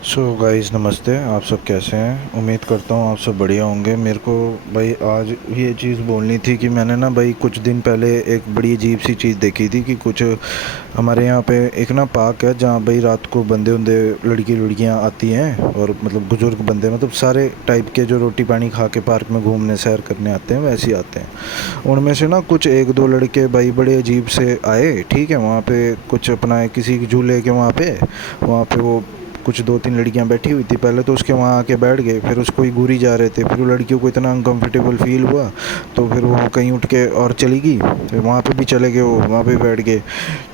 So guys नमस्ते। आप सब कैसे हैं? उम्मीद करता हूँ आप सब बढ़िया होंगे। मेरे को भाई आज ये चीज़ बोलनी थी कि मैंने ना भाई कुछ दिन पहले एक बड़ी अजीब सी चीज़ देखी थी कि कुछ हमारे यहाँ पे एक ना पार्क है जहाँ भाई रात को बंदे उंदे लड़की लड़कियाँ आती हैं और मतलब बुज़ुर्ग बंदे मतलब सारे टाइप के जो रोटी पानी खा के पार्क में घूमने सैर करने आते हैं वैसे ही आते हैं। उनमें से ना कुछ एक दो लड़के भाई बड़े अजीब से आए। ठीक है, वहाँ पे कुछ अपना किसी झूले के वहाँ पे वो कुछ दो तीन लड़कियां बैठी हुई थी। पहले तो उसके वहाँ आके बैठ गए, फिर उसको ही घूरी जा रहे थे। फिर वो लड़कियों को इतना अनकंफर्टेबल फील हुआ तो फिर वो कहीं उठ के और चली गई। फिर वहाँ पे भी चले गए, वो वहाँ पे बैठ गए।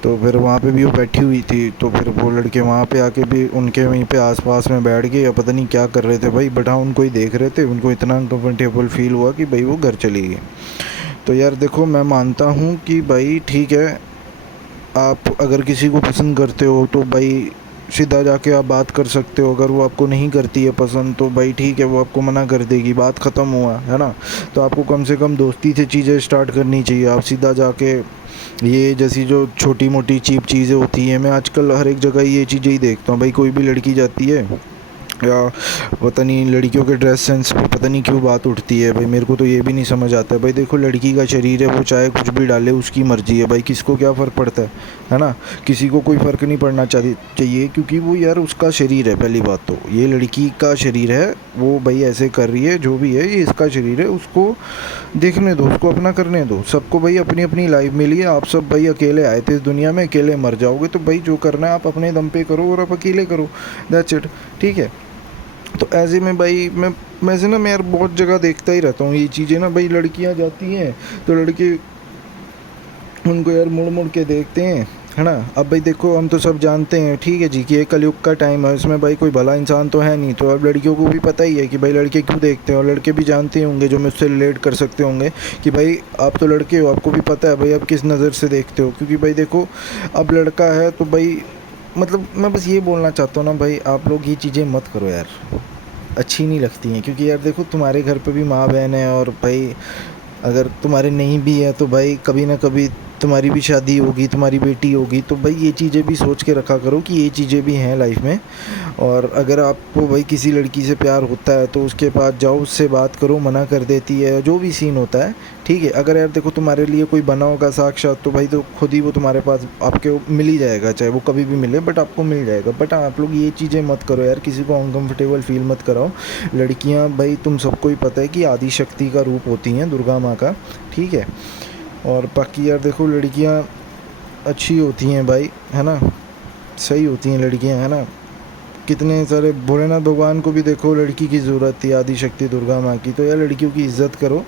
तो फिर वहाँ पे भी वो बैठी हुई थी तो फिर वो लड़के वहाँ पे आके भी उनके वहीं पे आसपास में बैठ गए या पता नहीं क्या कर रहे थे भाई। बट हाँ, उनको ही देख रहे थे। उनको इतना अनकंफर्टेबल फील हुआ कि भाई वो घर चली गई। तो यार देखो, मैं मानता हूँ कि भाई ठीक है, आप अगर किसी को पसंद करते हो तो भाई सीधा जाके आप बात कर सकते हो। अगर वो आपको नहीं करती है पसंद तो भाई ठीक है, वो आपको मना कर देगी, बात ख़त्म हुआ है ना। तो आपको कम से कम दोस्ती से चीज़ें स्टार्ट करनी चाहिए। आप सीधा जाके ये जैसी जो छोटी मोटी चीप चीज़ें होती हैं, मैं आजकल हर एक जगह ये चीज़ें ही देखता हूँ भाई। कोई भी लड़की जाती है या पता नहीं लड़कियों के ड्रेस सेंस पे पता नहीं क्यों बात उठती है भाई। मेरे को तो ये भी नहीं समझ आता भाई। देखो, लड़की का शरीर है, वो चाहे कुछ भी डाले, उसकी मर्ज़ी है भाई। किसको क्या फ़र्क पड़ता है ना। किसी को कोई फ़र्क नहीं पड़ना चाहिए क्योंकि वो यार उसका शरीर है। पहली बात तो ये लड़की का शरीर है, वो भाई ऐसे कर रही है, जो भी है ये इसका शरीर है, उसको देखने दो, उसको अपना करने दो। सबको भाई अपनी अपनी लाइफ मिली है। आप सब भाई अकेले आए थे इस दुनिया में, अकेले मर जाओगे। तो भाई जो करना है आप अपने दम पे करो और आप अकेले करो। That's it. ठीक है। तो ऐसे में भाई मैं से ना मैं यार बहुत जगह देखता ही रहता हूँ ये चीज़ें ना भाई। लड़कियाँ जाती हैं तो लड़के उनको यार मुड़ मुड़ के देखते हैं, है ना। अब भाई देखो, हम तो सब जानते हैं ठीक है जी कि ये कलयुग का टाइम है, इसमें भाई कोई भला इंसान तो है नहीं। तो अब लड़कियों को भी पता ही है कि भाई लड़के क्यों देखते हैं, और लड़के भी जानते होंगे जो मुझसे रिलेट कर सकते होंगे कि भाई आप तो लड़के हो, आपको भी पता है भाई आप किस नज़र से देखते हो। क्योंकि भाई देखो, अब लड़का है तो भाई मतलब मैं बस ये बोलना चाहता हूँ ना भाई, आप लोग ये चीज़ें मत करो यार, अच्छी नहीं लगती हैं। क्योंकि यार देखो, तुम्हारे घर पे भी माँ बहन है, और भाई अगर तुम्हारे नहीं भी है तो भाई कभी ना कभी तुम्हारी भी शादी होगी, तुम्हारी बेटी होगी। तो भाई ये चीज़ें भी सोच के रखा करो कि ये चीज़ें भी हैं लाइफ में। और अगर आपको भाई किसी लड़की से प्यार होता है तो उसके पास जाओ, उससे बात करो, मना कर देती है, जो भी सीन होता है ठीक है। अगर यार देखो तुम्हारे लिए कोई बना होगा साक्षात, तो भाई तो खुद ही वो तुम्हारे पास आपके मिल ही जाएगा, चाहे वो कभी भी मिले बट आपको मिल जाएगा। बट आप लोग ये चीज़ें मत करो यार, किसी को अनकंफर्टेबल फील मत कराओ। लड़कियां भाई तुम सबको ही पता है कि आदि शक्ति का रूप होती हैं, दुर्गा माँ का। ठीक है। और बाकी यार देखो, लड़कियां अच्छी होती हैं भाई, है ना, सही होती हैं लड़कियां, है ना। कितने सारे भोलेनाथ भगवान को भी देखो लड़की की ज़रूरत थी, आदि शक्ति दुर्गा माँ की। तो यार लड़कियों की इज़्ज़त करो।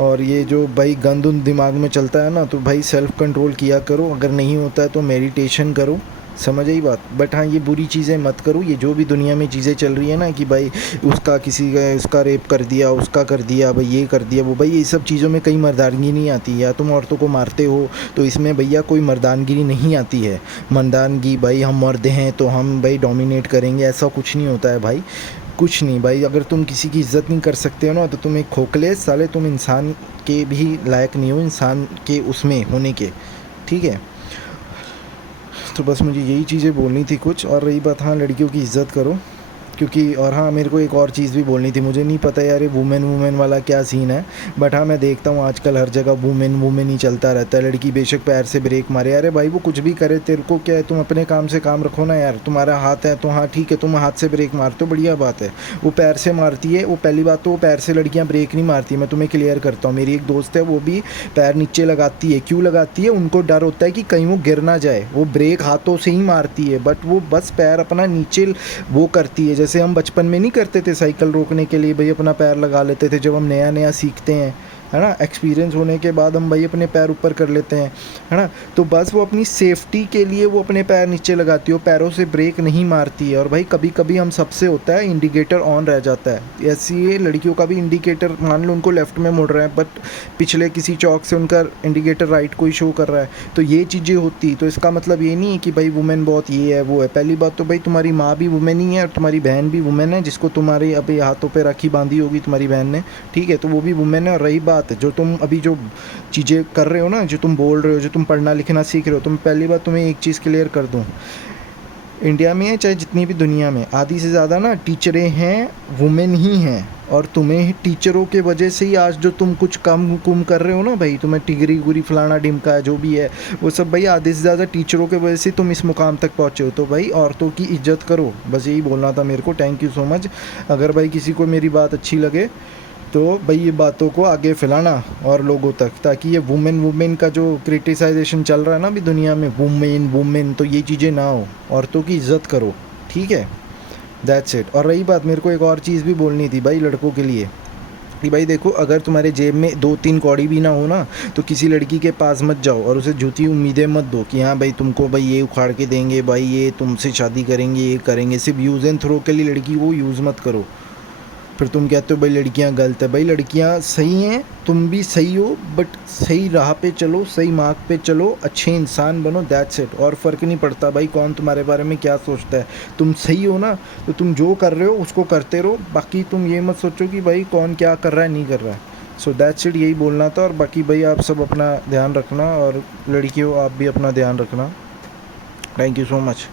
और ये जो भाई गंद उन दिमाग में चलता है ना, तो भाई सेल्फ़ कंट्रोल किया करो। अगर नहीं होता है तो मेडिटेशन करो, समझ आई बात। बट हाँ, ये बुरी चीज़ें मत करो। ये जो भी दुनिया में चीज़ें चल रही है ना कि भाई उसका किसी का उसका रेप कर दिया, उसका कर दिया भाई, ये कर दिया वो, भाई ये सब चीज़ों में कहीं मर्दानगी नहीं आती। या तुम औरतों को मारते हो तो इसमें भैया कोई मर्दानगी नहीं आती है। मर्दानगी भाई हम मर्द हैं तो हम भाई डोमिनेट करेंगे, ऐसा कुछ नहीं होता है भाई। कुछ नहीं भाई। अगर तुम किसी की इज़्ज़त नहीं कर सकते हो ना, तो तुम एक खोखले साले, तुम इंसान के भी लायक नहीं हो, इंसान के उसमें होने के। ठीक है। तो बस मुझे यही चीज़ें बोलनी थी कुछ। और रही बात, हाँ, लड़कियों की इज़्ज़त करो। क्योंकि और हाँ, मेरे को एक और चीज़ भी बोलनी थी। मुझे नहीं पता यार ये वुमेन वुमेन वाला क्या सीन है, बट हाँ मैं देखता हूँ आजकल हर जगह वुमेन वुमेन ही चलता रहता है। लड़की बेशक पैर से ब्रेक मारे, अरे भाई वो कुछ भी करे, तेरे को क्या है, तुम अपने काम से काम रखो ना यार। तुम्हारा हाथ है तो हाँ ठीक है, तुम हाथ से ब्रेक मारते हो, बढ़िया बात है। वो पैर से मारती है, वो पहली बात तो वो पैर से लड़कियाँ ब्रेक नहीं मारती। मैं तुम्हें क्लियर करता हूँ, मेरी एक दोस्त है वो भी पैर नीचे लगाती है। क्यों लगाती है? उनको डर होता है कि कहीं वो गिर ना जाए। वो ब्रेक हाथों से ही मारती है, बट वो बस पैर अपना नीचे वो करती है। जैसे हम बचपन में नहीं करते थे साइकिल रोकने के लिए भाई अपना पैर लगा लेते थे, जब हम नया नया सीखते हैं, है ना। एक्सपीरियंस होने के बाद हम भाई अपने पैर ऊपर कर लेते हैं, है ना। तो बस वो अपनी सेफ्टी के लिए वो अपने पैर नीचे लगाती है, वो पैरों से ब्रेक नहीं मारती है। और भाई कभी कभी हम सबसे होता है इंडिकेटर ऑन रह जाता है। ऐसी ये लड़कियों का भी इंडिकेटर, मान लो उनको लेफ्ट में मुड़ रहा है बट पिछले किसी चौक से उनका इंडिकेटर राइट को ही शो कर रहा है, तो ये चीज़ें होती। तो इसका मतलब ये नहीं है कि भाई वुमेन बहुत ये है वो है। पहली बात तो भाई तुम्हारी माँ भी वुमेन ही है, और तुम्हारी बहन भी वुमेन है, जिसको तुम्हारे अभी हाथों पे राखी बांधी होगी तुम्हारी बहन ने, ठीक है, तो वो भी वुमेन है। और रही बात जो तुम अभी जो चीज़ें कर रहे हो ना, जो तुम बोल रहे हो, जो तुम पढ़ना लिखना सीख रहे हो, तुम पहली बात तुम्हें एक चीज़ क्लियर कर दूँ, इंडिया में चाहे जितनी भी दुनिया में आधी से ज़्यादा ना टीचरें हैं वुमेन ही हैं, और तुम्हें टीचरों के वजह से ही आज जो तुम कुछ काम कुम कर रहे हो ना भाई, तुम्हें टिगरी गुरी फलाना डिमका जो भी है वो सब भाई आधे से ज़्यादा टीचरों के वजह से तुम इस मुकाम तक पहुँचे हो। तो भाई औरतों की इज्जत करो, बस यही बोलना था मेरे को। Thank you so much. अगर भाई किसी को मेरी बात अच्छी लगे तो भाई ये बातों को आगे फैलाना और लोगों तक, ताकि ये वुमेन वुमेन का जो क्रिटिसाइजेशन चल रहा है ना अभी दुनिया में, वुमेन वुमेन, तो ये चीज़ें ना हो। औरतों की इज्जत करो, ठीक है। That's it. और रही बात, मेरे को एक और चीज़ भी बोलनी थी भाई लड़कों के लिए कि भाई देखो, अगर तुम्हारे जेब में 2-3 कौड़ी भी ना हो ना, तो किसी लड़की के पास मत जाओ और उसे झूठी उम्मीदें मत दो कि हाँ भाई तुमको भाई ये उखाड़ के देंगे, भाई ये तुमसे शादी करेंगे, ये करेंगे। सिर्फ यूज़ एंड थ्रो के लिए लड़की को यूज़ मत करो। फिर तुम कहते हो भाई लड़कियां गलत है। भाई लड़कियां सही हैं, तुम भी सही हो, बट सही राह पे चलो, सही मार्ग पे चलो, अच्छे इंसान बनो, दैट्स इट। और फ़र्क नहीं पड़ता भाई कौन तुम्हारे बारे में क्या सोचता है। तुम सही हो ना, तो तुम जो कर रहे हो उसको करते रहो। बाकी तुम ये मत सोचो कि भाई कौन क्या कर रहा है नहीं कर रहा है। सो दैट्स इट, यही बोलना था। और बाकी भाई आप सब अपना ध्यान रखना, और लड़कियों आप भी अपना ध्यान रखना। Thank you so much.